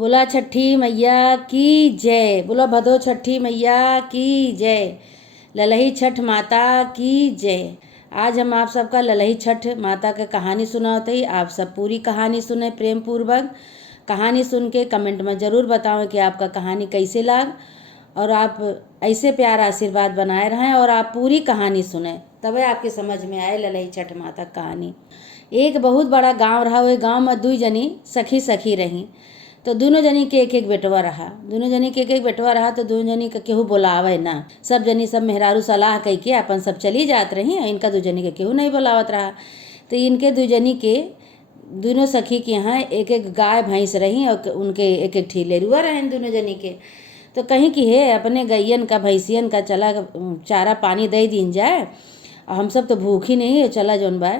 बोला छठी मैया की जय। बोला भदो छठी मैया की जय। ललही छठ माता की जय। आज हम आप सबका ललही छठ माता का कहानी सुनाते ही आप सब पूरी कहानी सुने प्रेम पूर्वक। कहानी सुन के कमेंट में ज़रूर बताओ कि आपका कहानी कैसे लग, और आप ऐसे प्यार आशीर्वाद बनाए रहें और आप पूरी कहानी सुने, तभी आपके समझ में आए ललही छठ माता कहानी। एक बहुत बड़ा गांव रहा। वही गांव में दुई जनी सखी सखी रही। तो दोनों जनी के एक एक बेटवा रहा। दोनों जनी के एक एक बेटवा रहा। तो दोनों जनी का केहू बोलावे ना। सब जनी सब मेहरारू सलाह कह के अपन सब चली जात रही। इनका दो जनी के केहू नहीं बोलावत रहा। तो इनके दो जनी के दोनों सखी के यहाँ एक एक गाय भैंस रही और उनके एक एक ठीलेरुआ रहे दोनों जनी के। तो कहीं कि है अपने गैयन का भैंसियन का चला चारा पानी दे दीन जाए, और हम सब तो भूखी नहीं, चला जौन बा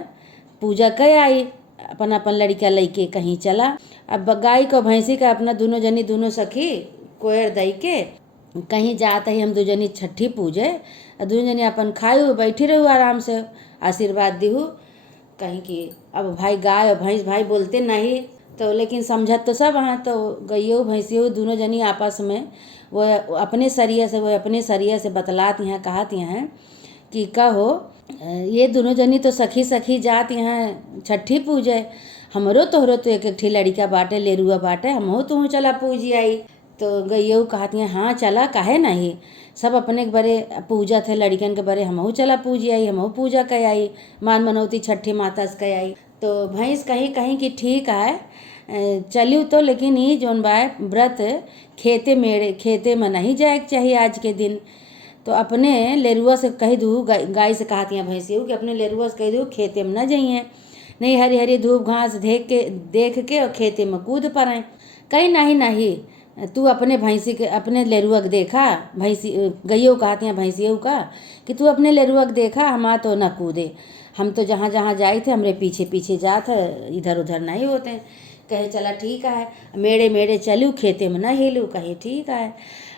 पूजा कर आई। अपन अपन लड़का लैके कहीं चला। अब गाय को भैंसी का अपना दोनों जनी दोनों सखी कोयर दई के कहीं जात है। हम दो जनी छठी पूजे और दोनों जनी अपन खायू बैठी रहू आराम से आशीर्वाद दिहू। कहीं कि अब भाई गाय और भैंस भाई बोलते नहीं तो, लेकिन समझत तो सब हाँ। तो गैयो भैंसियो दोनों जनी आपस में वो अपने सरिया से बतलात यहाँ कहत यहाँ कि कहो ये दोनों जनी तो सखी सखी जात यहाँ छठी पूजे। हमरो तोहरो तो एक एक ठी लड़का बाटे लेरुआ बाटे, हमहू तू चला पूजी आई। तो गैयऊ कहती हैं हाँ चला, काहे नहीं, सब अपने के बरे पूजा थे लड़कन के बरे, हमहू चला पूजी आई, हमहू पूजा कर आई, मान मनौती छठी माता से कर आई। तो भैंस कहीं कहीं कि ठीक है चलियो तो, लेकिन ही जौन बा व्रत खेते में नहीं जाए चाहिए आज के दिन। तो अपने लेरुआ से कह दू, गाय से कहती हैं भैंसियों कि अपने लेरुआ से कह दू खेते में न जाइए, नहीं हरी हरी धूप घास देख के और खेते में कूद पड़े। कहीं नहीं नहीं तू अपने भैंसी के अपने लेरुआ के देखा, भैंसी गैयो कहती हैं भैंसियों का कि तू अपने लेरुआ के देखा, हमारा तो न कूदे, हम तो जहाँ जहाँ जाए थे हमरे पीछे पीछे जात है, इधर उधर नहीं होते। कहे चला ठीक है, मेड़े मेड़े चलू खेते में न हिलू, कहे ठीक है।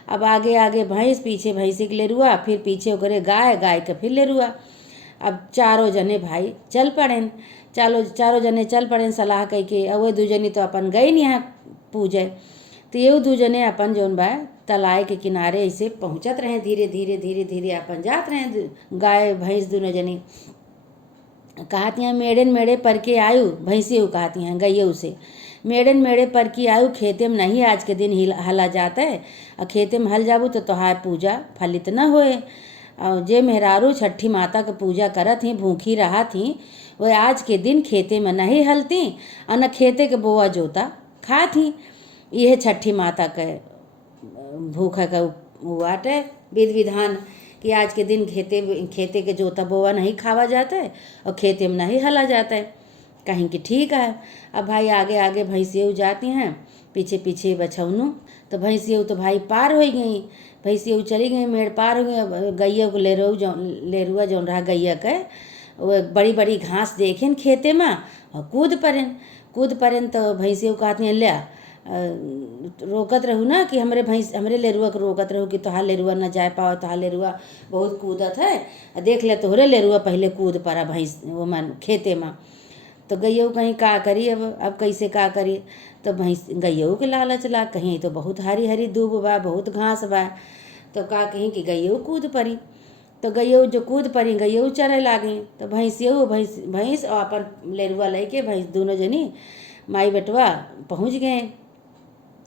अब आगे आगे भैंस, पीछे भैंसी के लेरुआ, फिर पीछे ओकरे गाय, गाय के फिर लेरुआ। अब चारों जने भाई चल पड़ेन, चारों जने चल पड़ेन सलाह कह के। और वो दू जनी तो अपन गई नहीं यहाँ पूजे। तो ये दू जने अपन जौन बा तलाय के किनारे ऐसे पहुँचत रहे, धीरे धीरे धीरे धीरे अपन जात रहे गाय भैंस दोनों जनी। कहती हैं मेड़न मेड़े पर के आयु, भैंसियों कहती हैं गैयऊ से, मेड़न मेड़े पर की आयु, खेते में नहीं आज के दिन हला जाता है, और खेते में हल जाबू तो तोहार पूजा फलित न होए। और जे मेहरारू छठी माता के पूजा करत ही भूखी रहा थी, वह आज के दिन खेते में नहीं हलती और न खेते के बोआ जोता खा थी। यह छठी माता के भूखा का वाटे विधि विधान कि आज के दिन खेते के जोता बोआ नहीं खावा जाता है और खेते में नहीं हला जाता है। कहीं कि ठीक है। अब भाई आगे आगे भैंसियों जाती हैं, पीछे पीछे बछौनू। तो भैंसियों तो भाई पार हो गई, भैंसियों चली गई, मेड़ पार हो गई। गैया को लेरुआ जौन रहा गैया के, वो बड़ी बड़ी घास देखें खेते में और कूद पड़ेन। तो भैंसियों कहती हैं लिया रोकत रहू ना कि हमरे लेरुआ को रोकत रहू कि तोहार लेरुआ न जाए पाओ, तोहार लेरुआ बहुत कूदत है, देख ले तोहरे लेरुआ पहले कूद पड़ा भैंस वो मन खेते में। तो गैयऊ कहीं का करी, अब कैसे का करी। तो भैंस गैयऊ के लालच ला, कहीं तो बहुत हरी हरी दूब बा, बहुत घास बा, तो का कहीं कि गैयऊ कूद पड़ी। तो गैयऊ जो कूद पड़ी गैयऊ चरे लागी। तो भैंस और अपन लेरुआ लेके भैंस दोनों जनी माई बेटवा पहुँच गए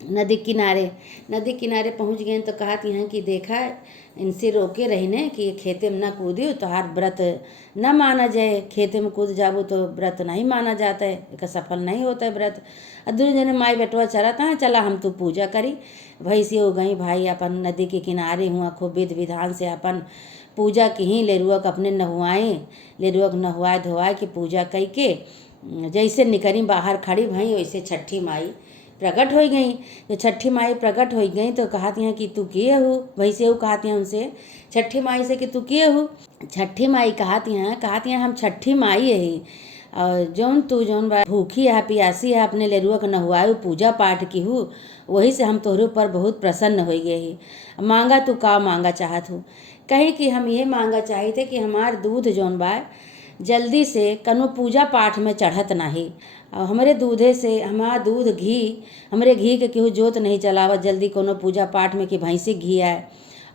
नदी किनारे पहुँच गए। तो कहती हैं कि देखा इनसे रोके रहने कि खेते में न कूदियो, तोहार व्रत न माना जाए, खेते में कूद जाबो तो व्रत नहीं माना जाता है, एक सफल नहीं होता है व्रत। और दोनों जने माई बेटवा चलता है, चला हम तो पूजा करी। भैंसी हो गई भाई अपन नदी के किनारे हुआ, खूब विधि विधान से अपन पूजा की ही लेरुआ को अपने नहवाए, लेरुआ को नहवाए धोवाए के पूजा कई के जैसे निकरी बाहर खड़ी भई, वैसे छठी माई प्रकट हो गई। तो छठी माई प्रकट हो गई तो कहती हैं कि तू किए हो, वैसे वो कहती हैं उनसे छठी माई से कि तू किए हो। छठी माई कहती हैं हम छठी माई है, और जौन भूखी है पियासी है अपने लेरुआ को नहुआए पूजा पाठ की हूँ, वही से हम तोहरे ऊपर बहुत प्रसन्न हो गए ही। मांगा तू का मांगा चाहत हूँ। कहीं कि हम ये मांगा चाहे थे कि हमार दूध जौन बा जल्दी से कनो पूजा पाठ में चढ़त नाही। और हमरे दूधे से हमार दूध घी हमरे घी के केहू जोत नहीं चलावत जल्दी कोनो पूजा पाठ में कि भैंसी घी आए।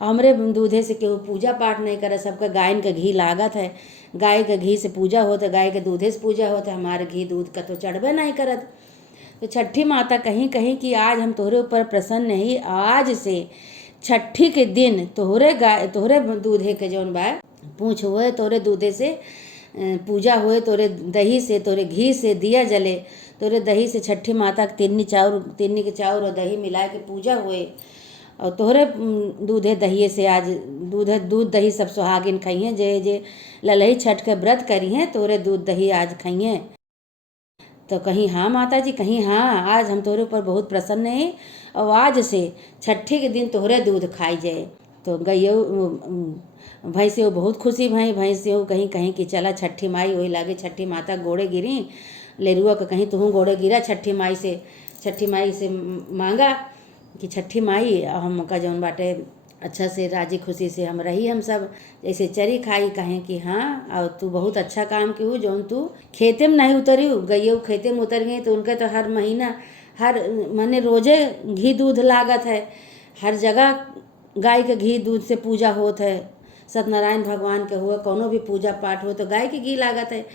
और हमरे दूधे से केहू पूजा पाठ नहीं करे, सबका गायन के घी लागत है। गाय के घी से पूजा होते, गाय के दूधे से पूजा होते, हमारे घी दूध का तो चढ़बे नहीं करत। तो छठी माता कहीं कहीं कि आज हम तोहरे ऊपर प्रसन्न ही, आज से छठी के दिन तोहरे दूधे के जौन बा पूछ हुए, तोरे दूधे से पूजा हुए, तोरे दही से तोरे घी से दिया जले, तोरे दही से छठी माता के तिन्नी के चाउर और दही मिला के पूजा हुए। और तोहरे दूधे दही से आज दूध दही सब सुहागिन खाइए, जे ललही छठ के व्रत करी हैं तोरे दूध दही आज खाइए। तो कहीं हाँ माता जी, कहीं हाँ, आज हम तोहरे ऊपर बहुत प्रसन्न हैं और आज से छठी के दिन तोहरे दूध खाई जाए। तो गइयो भैंसियों बहुत खुशी भई, भैंसियों कहीं कहीं कि चला छठी माई वही लागे छठी माता गोड़े गिरी, लेरुआ के कहीं तुहूँ गोड़े गिरा छठी माई से मांगा कि छठी माई हमका जौन बाटे अच्छा से राजी खुशी से हम रही, हम सब जैसे चरी खाई। कहें कि हाँ, और तू बहुत अच्छा काम की हूँ जौन तू खेते में नहीं उतरी हूँ। गइयो खेते में उतर गई तो उनके तो हर महीना हर मने रोजे घी दूध लागत है, हर जगह गाय के घी दूध से पूजा होत है। सत्यनारायण भगवान के हुए कोनो भी पूजा पाठ हो तो गाय के घी लागत है,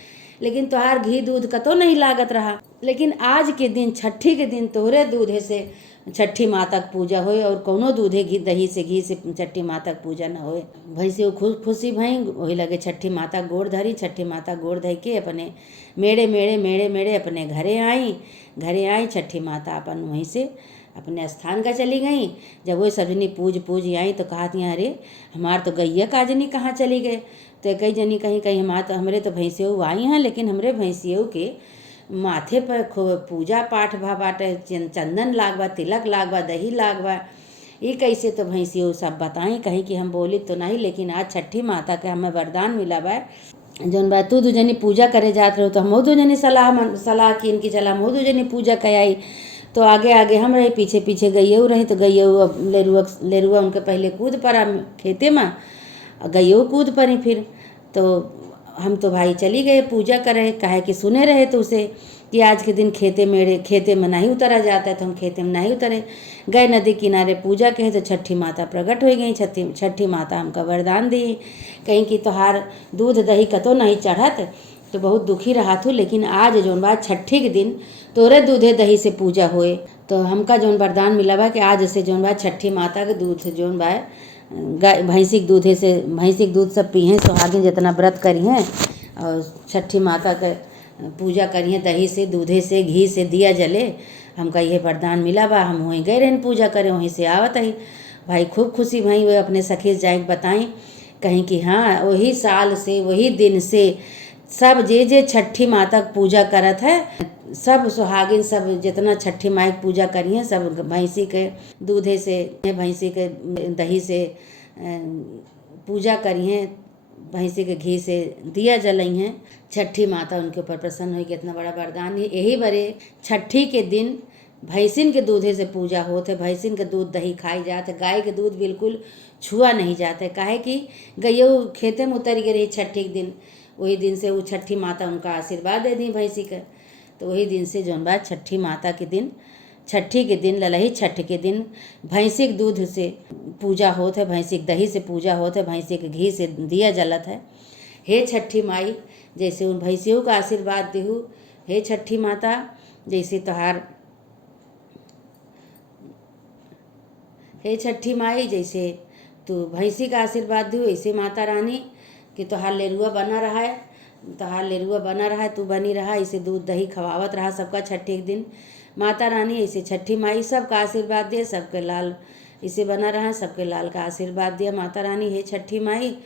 लेकिन तोहार घी दूध का तो नहीं लागत रहा। लेकिन आज के दिन छठी के दिन तोहरे दूधे से छठी माता की पूजा होए और कोनो दूधे घी से छठी माता की पूजा न होए। भैंसी खुशी भई वही लगे छठी माता गोड़ धरी, छठी माता गोड़ धर के अपने मेड़े अपने घरे आई। छठी माता अपन वहीं से अपने स्थान का चली गई। जब वो सजनी पूज आई तो कहा थी अरे हमार तो गैया काजनी कहाँ चली गए। तो कई जनी कहीं हमरे तो भैंसियों आई हैं, लेकिन हमरे भैंसियों के माथे पर पूजा पाठ भा बाटे, चंदन लागबा, तिलक लागबा, दही लागबा। ये कैसे तो भैंसियों सब बताएं, कहीं कि हम बोली तो नहीं, लेकिन आज छठी माता के हमें वरदान मिला बा जौन बा तू दूजनी पूजा करे जात रहो तो हम दूजनी सलाह की इनकी चला हम दूजनी पूजा कयाई। तो आगे हम रहे, पीछे गइयो रहे। तो गइयो लेरुआ उनके पहले कूद पड़ा खेते में, गइयो कूद पड़ी फिर। तो हम तो भाई चली गए पूजा करे, काहे कि सुने रहे तो उसे कि आज के दिन खेते में नहीं उतरा जाता है, तो हम खेते में नहीं उतरे। गए नदी किनारे पूजा कहे तो छठी माता प्रकट हो गई। छठी माता हमका वरदान दी कहीं कि तोहार दूध दही कतो नहीं चढ़त, तो बहुत दुखी रहा थू, लेकिन आज जौन बा छठी के दिन तोरे दूधे दही से पूजा होए। तो हमका जौन वरदान मिला बा कि आज से जौन बा छठी माता के दूध जौन बा गाय भैंसी के दूध सब पीहें, सुहागिन जितना व्रत करी हैं और छठी माता के पूजा करी हैं, दही से दूधे से घी से दिया जले। हमका ये वरदान मिला बा, हम वहीं गए रहन पूजा करे, वहीं से आवत ही भाई खूब खुशी भई। वे अपने सखी जाए बताएं कहीं कि हाँ वही साल से वही दिन से सब जे छठी माता की पूजा करत है, सब सुहागिन सब जितना छठी माई की पूजा करी हैं सब भैंसी के दूधे से भैंसी के दही से पूजा करी हैं, भैंसी के घी से दिया जलाई हैं। छठी माता उनके ऊपर प्रसन्न हुई कि इतना बड़ा वरदान है। यही बरे छठी के दिन भैंसिन के दूधे से पूजा होते, भैंसिन के दूध दही खाई जाते, गाय के दूध बिल्कुल छुआ नहीं जाते। काहे कि गइयो खेते में उतर गई रही छठी के दिन, वही दिन से वो छठी माता उनका आशीर्वाद दे दी भैंसी के। तो वही दिन से जौन बा छठी माता के दिन, छठी के दिन ललही छठ के दिन भैंसी के दूध से पूजा होत है, भैंसी के दही से पूजा होत है, भैंसी के घी से दिया जलत है। हे छठी माई जैसे उन भैंसियों का आशीर्वाद देहू, हे छठी माता जैसे तोहार, हे छठी माई जैसे तू भैंसी का आशीर्वाद दू, ऐसे माता रानी कि तोहार लेरुआ बना रहा है, तू बनी रहा, इसे दूध दही खवावत रहा सबका छठी के दिन। माता रानी ऐसे छठी माई सबका आशीर्वाद दे, सबके लाल इसे बना रहा, सबके लाल का आशीर्वाद दिया माता रानी। हे छठी माई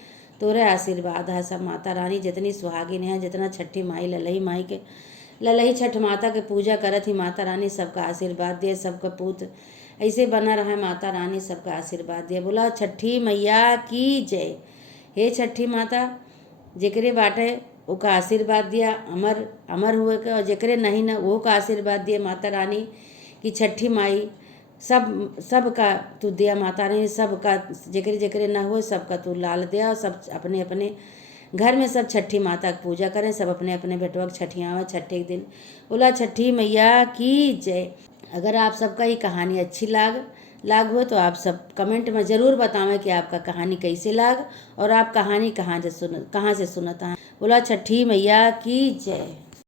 तोरे आशीर्वाद है सब माता रानी, जितनी सुहागिन है, जितना छठी माई ललही छठ माता के पूजा करत ही माता रानी सबका आशीर्वाद दे, सबका पूत ऐसे बना रहा माता रानी सबका आशीर्वाद दिया। बोला छठी मैया की जय। हे छठी माता जेकरे बाटे ओका आशीर्वाद दिया अमर हुए के, और जेकरे नहीं ना वो का आशीर्वाद दिया माता रानी कि छठी माई सब का तू दिया माता रानी, सबका जेकरे ना हो सबका तू लाल दिया, और सब अपने अपने घर में सब छठी माता की पूजा करें, सब अपने अपने बेटवा के छठियाँ छठे के दिन। बोला छठी मैया की जय। अगर आप सबका ये कहानी अच्छी लाग हो तो आप सब कमेंट में ज़रूर बतावें कि आपका कहानी कैसे लाग और आप कहानी कहाँ से सुनता है। बोला छठी मैया की जय।